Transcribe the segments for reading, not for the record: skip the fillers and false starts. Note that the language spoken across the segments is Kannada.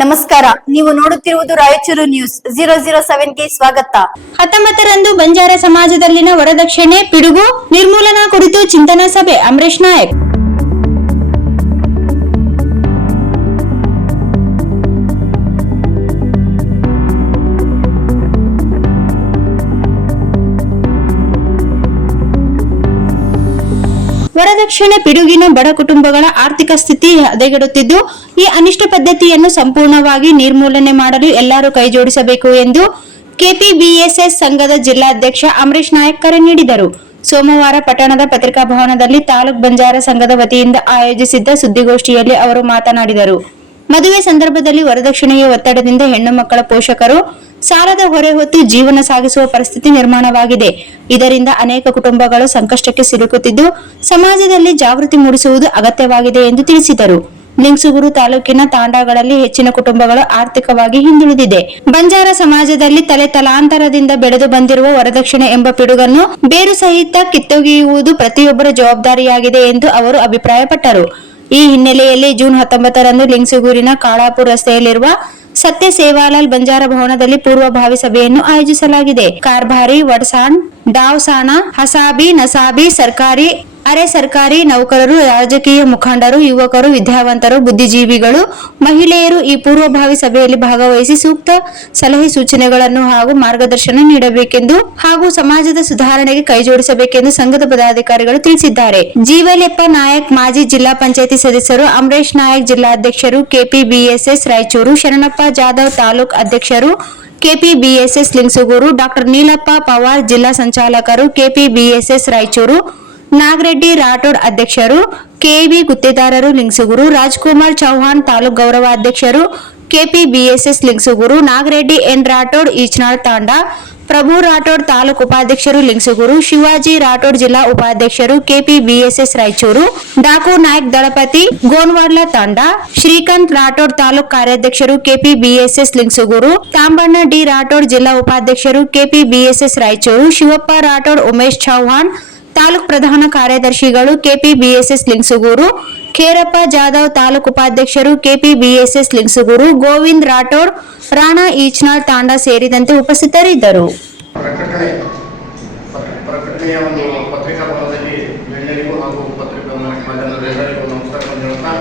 ನಮಸ್ಕಾರ, ನೀವು ನೋಡುತ್ತಿರುವುದು ರಾಯಚೂರು ನ್ಯೂಸ್ 007ಗೆ ಸ್ವಾಗತ. 19ರಂದು ಬಂಜಾರ ಸಮಾಜದಲ್ಲಿನ ವರದಕ್ಷಿಣೆ ಪಿಡುಗು ನಿರ್ಮೂಲನಾ ಕುರಿತು ಚಿಂತನಾ ಸಭೆ. ಅಮರೇಶ್ ನಾಯಕ್. ವರದಕ್ಷಿಣೆ ಪಿಡುಗಿನ ಬಡ ಕುಟುಂಬಗಳ ಆರ್ಥಿಕ ಸ್ಥಿತಿ ಹದಗೆಡುತ್ತಿದ್ದು, ಈ ಅನಿಷ್ಟ ಪದ್ಧತಿಯನ್ನು ಸಂಪೂರ್ಣವಾಗಿ ನಿರ್ಮೂಲನೆ ಮಾಡಲು ಎಲ್ಲರೂ ಕೈಜೋಡಿಸಬೇಕು ಎಂದು ಕೆಪಿಬಿಎಸ್ಎಸ್ ಸಂಘದ ಜಿಲ್ಲಾಧ್ಯಕ್ಷ ಅಮರೇಶ್ ನಾಯಕ್ ಕರೆ ನೀಡಿದರು. ಸೋಮವಾರ ಪಟ್ಟಣದ ಪತ್ರಿಕಾ ಭವನದಲ್ಲಿ ತಾಲೂಕ್ ಬಂಜಾರ ಸಂಘದ ವತಿಯಿಂದ ಆಯೋಜಿಸಿದ್ದ ಸುದ್ದಿಗೋಷ್ಠಿಯಲ್ಲಿ ಅವರು ಮಾತನಾಡಿದರು. ಮದುವೆ ಸಂದರ್ಭದಲ್ಲಿ ವರದಕ್ಷಿಣೆಯ ಒತ್ತಡದಿಂದ ಹೆಣ್ಣು ಮಕ್ಕಳ ಪೋಷಕರು ಸಾಲದ ಹೊರೆ ಹೊತ್ತು ಜೀವನ ಸಾಗಿಸುವ ಪರಿಸ್ಥಿತಿ ನಿರ್ಮಾಣವಾಗಿದೆ. ಇದರಿಂದ ಅನೇಕ ಕುಟುಂಬಗಳು ಸಂಕಷ್ಟಕ್ಕೆ ಸಿಲುಕುತ್ತಿದ್ದು, ಸಮಾಜದಲ್ಲಿ ಜಾಗೃತಿ ಮೂಡಿಸುವುದು ಅಗತ್ಯವಾಗಿದೆ ಎಂದು ತಿಳಿಸಿದರು. ಲಿಂಗಸೂಗೂರು ತಾಲೂಕಿನ ತಾಂಡಾಗಳಲ್ಲಿ ಹೆಚ್ಚಿನ ಕುಟುಂಬಗಳು ಆರ್ಥಿಕವಾಗಿ ಹಿಂದುಳಿದಿದೆ. ಬಂಜಾರ ಸಮಾಜದಲ್ಲಿ ತಲಾಂತರದಿಂದ ಬೆಳೆದು ಬಂದಿರುವ ವರದಕ್ಷಿಣೆ ಎಂಬ ಪಿಡುಗನ್ನು ಬೇರು ಸಹಿತ ಕಿತ್ತೊಗೆಯುವುದು ಪ್ರತಿಯೊಬ್ಬರ ಜವಾಬ್ದಾರಿಯಾಗಿದೆ ಎಂದು ಅವರು ಅಭಿಪ್ರಾಯಪಟ್ಟರು. ಈ ಹಿನ್ನೆಲೆಯಲ್ಲಿ ಜೂನ್ 19ರಂದು ಲಿಂಗಸೂಗೂರಿನ ಕಾಳಾಪುರ ರಸ್ತೆಯಲ್ಲಿರುವ ಸತ್ಯ ಸೇವಾಲಾಲ್ ಬಂಜಾರ ಭವನದಲ್ಲಿ ಪೂರ್ವಭಾವಿ ಸಭೆಯನ್ನು ಆಯೋಜಿಸಲಾಗಿದೆ. ಕಾರ್ಭಾರಿ, ವಡ್ಸಾಣ್, ಡಾವ್ಸಾಣ, ಹಸಾಬಿ, ನಸಾಬಿ, ಸರ್ಕಾರಿ, ಅರೆ ಸರ್ಕಾರಿ ನೌಕರರು, ರಾಜಕೀಯ ಮುಖಂಡರು, ಯುವಕರು, ವಿದ್ಯಾವಂತರು, ಬುದ್ಧಿಜೀವಿಗಳು, ಮಹಿಳೆಯರು ಈ ಪೂರ್ವಭಾವಿ ಸಭೆಯಲ್ಲಿ ಭಾಗವಹಿಸಿ ಸೂಕ್ತ ಸಲಹೆ ಸೂಚನೆಗಳನ್ನು ಹಾಗೂ ಮಾರ್ಗದರ್ಶನ ನೀಡಬೇಕೆಂದು ಹಾಗೂ ಸಮಾಜದ ಸುಧಾರಣೆಗೆ ಕೈಜೋಡಿಸಬೇಕೆಂದು ಸಂಘದ ಪದಾಧಿಕಾರಿಗಳು ತಿಳಿಸಿದ್ದಾರೆ. ಜೀವಲೆಪ್ಪ ನಾಯಕ್, ಮಾಜಿ ಜಿಲ್ಲಾ ಪಂಚಾಯಿತಿ ಸದಸ್ಯರು, ಅಮರೇಶ್ ನಾಯಕ್ ಜಿಲ್ಲಾಧ್ಯಕ್ಷರು, ಕೆಪಿಬಿಎಸ್ಎಸ್ ರಾಯಚೂರು, ಶರಣಪ್ಪ ಜಾಧವ್ ತಾಲೂಕ್ ಅಧ್ಯಕ್ಷರು, ಕೆಪಿಬಿಎಸ್ಎಸ್ ಲಿಂಗಸೂಗೂರು, ಡಾಕ್ಟರ್ ನೀಲಪ್ಪ ಪವಾರ್ ಜಿಲ್ಲಾ ಸಂಚಾಲಕರು, ಕೆಪಿಬಿಎಸ್ಎಸ್ ರಾಯಚೂರು, ನಾಗರೆಡ್ಡಿ ರಾಠೋಡ್ ಅಧ್ಯಕ್ಷರು, ಕೆಬಿ ಗುತ್ತೇದಾರರು ಲಿಂಗಸೂಗೂರು, ರಾಜ್ಕುಮಾರ್ ಚೌಹಾಣ್ ತಾಲೂಕ್ ಗೌರವಾಧ್ಯಕ್ಷರು, ಕೆಪಿಬಿಎಸ್ಎಸ್ ಲಿಂಗಸೂಗೂರು, ನಾಗರೆಡ್ಡಿ ಎನ್ ರಾಠೋಡ್ ಈಚನಾಳ್ ತಾಂಡಾ, ಪ್ರಭು ರಾಠೋಡ್ ತಾಲೂಕ್ ಉಪಾಧ್ಯಕ್ಷರು ಲಿಂಗಸೂಗೂರು, ಶಿವಾಜಿ ರಾಠೋಡ್ ಜಿಲ್ಲಾ ಉಪಾಧ್ಯಕ್ಷರು, ಕೆಪಿಬಿಎಸ್ಎಸ್ ರಾಯಚೂರು, ಡಾಕು ನಾಯಕ್ ದಳಪತಿ ಗೋನ್ವಾಡ್ಲ ತಾಂಡಾ, ಶ್ರೀಕಾಂತ್ ರಾಠೋಡ್ ತಾಲೂಕ್ ಕಾರ್ಯಾಧ್ಯಕ್ಷರು, ಕೆಪಿಬಿಎಸ್ಎಸ್ ಲಿಂಗಸೂಗೂರು, ತಾಂಬಣ್ಣ ಡಿ ರಾಠೋಡ್ ಜಿಲ್ಲಾ ಉಪಾಧ್ಯಕ್ಷರು, ಕೆಪಿಬಿಎಸ್ಎಸ್ ರಾಯಚೂರು, ಶಿವಪ್ಪ ರಾಠೋಡ್, ಉಮೇಶ್ ಚೌಹಾಣ್ ತಾಲೂಕ್ ಪ್ರಧಾನ ಕಾರ್ಯದರ್ಶಿಗಳು, ಕೆಪಿಬಿಎಸ್ಎಸ್ ಲಿಂಗಸೂಗೂರು, ಖೇರಪ್ಪ ಜಾಧವ್ ತಾಲೂಕ್ ಉಪಾಧ್ಯಕ್ಷರು, ಕೆಪಿಬಿಎಸ್ಎಸ್ ಲಿಂಗಸೂಗೂರು, ಗೋವಿಂದ್ ರಾಠೋಡ್, ರಾಣಾ ಈಚನಾಳ್ ತಾಂಡಾ ಸೇರಿದಂತೆ ಉಪಸ್ಥಿತರಿದ್ದರು. ಪ್ರಕಟಣೆಯ ಒಂದು ಪತ್ರಿಕಾ ಭವನದಲ್ಲಿ ಗಣ್ಯರಿಗೂ ಹಾಗೂ ಪತ್ರಿಕಾ ಮಾಧ್ಯಮದೆಲ್ಲರಿಗೂ ನಮಸ್ಕಾರವನ್ನು ಹೇಳುತ್ತಾ,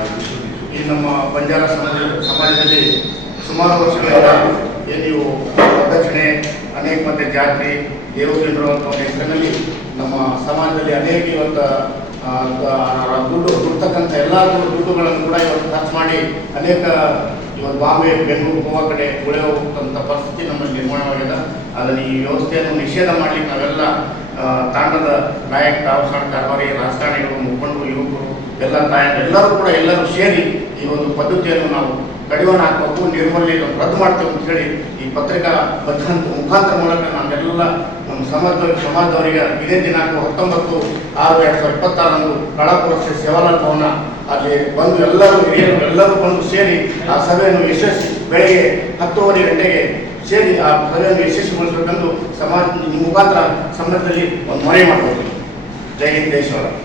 ಈ ನಮ್ಮ ಬಂಜಾರ ಸಮಾಜದಲ್ಲಿ ಸುಮಾರು ವರ್ಷಗಳಿಂದ ನೀವು ವರದಕ್ಷಿಣೆ, ಅನೇಕ ಮಂದಿ ಜಾತ್ರೆ, ದೇವರುಗಳು ಅಂತ ಒಂದು ಹೆಸರಿನಲ್ಲಿ ನಮ್ಮ ಸಮಾಜದಲ್ಲಿ ಅನೇಕ ಇವತ್ತು ದುಡ್ತಕ್ಕಂಥ ಎಲ್ಲ ದುಡ್ಡುಗಳನ್ನು ಕೂಡ ಇವತ್ತು ಖರ್ಚು ಮಾಡಿ ಅನೇಕ ಇವತ್ತು ಬಾಂಬೆ, ಬೆಂಗಳೂರು, ಗೋವಾ ಕಡೆ ಗುಳೆ ಹೋಗ್ತಕ್ಕಂಥ ಪರಿಸ್ಥಿತಿ ನಮ್ಮಲ್ಲಿ ನಿರ್ಮಾಣವಾಗಿದೆ. ಅದನ್ನು ಈ ವ್ಯವಸ್ಥೆಯನ್ನು ನಿಷೇಧ ಮಾಡಲಿಕ್ಕೆ ನಾವೆಲ್ಲ ತಾಂಡದ ನಾಯಕ, ಡಾವ್ಸಾಣ್, ಕಾರ್ಭಾರಿ, ರಾಜಕಾರಣಿಗಳು, ಮುಖಂಡರು, ಯುವಕರು ಎಲ್ಲರೂ ಕೂಡ ಎಲ್ಲರೂ ಸೇರಿ ಈ ಒಂದು ಪದ್ಧತಿಯನ್ನು ನಾವು ಕಡಿವಾಣ ಹಾಕಬೇಕು, ನಿರ್ಮೂಲನೆ ರದ್ದು ಮಾಡ್ತೇವೆ ಅಂತ ಹೇಳಿ ಈ ಪತ್ರಿಕಾ ಮುಖಾಂತರ ಮೂಲಕ ನಾವೆಲ್ಲ ನಮ್ಮ ಸಮಾಜದವರಿಗೆ ಇದೇ ದಿನಾಂಕ 19/6/2026 ಕಾಳಾಪುರ ರಸ್ತೆ ಸೇವಾಲಾಲ್ ಭವನ ಅಲ್ಲಿ ಬಂದು ಎಲ್ಲರೂ ಬಂದು ಸೇರಿ ಆ ಸಭೆಯನ್ನು ಬೆಳಗ್ಗೆ 10:30 ಗಂಟೆಗೆ ಸೇರಿ ಆ ಸಭೆಯನ್ನು ಯಶಸ್ವಿಗೊಳಿಸಬೇಕೆಂದು ಮುಖಾಂತರ ಸಮಾಜದಲ್ಲಿ ಒಂದು ಮನವಿ ಮಾಡಬೇಕು. ಜೈ ಹಿಂದ್, ಜೈ ಶ್ರೀರಾಮ್.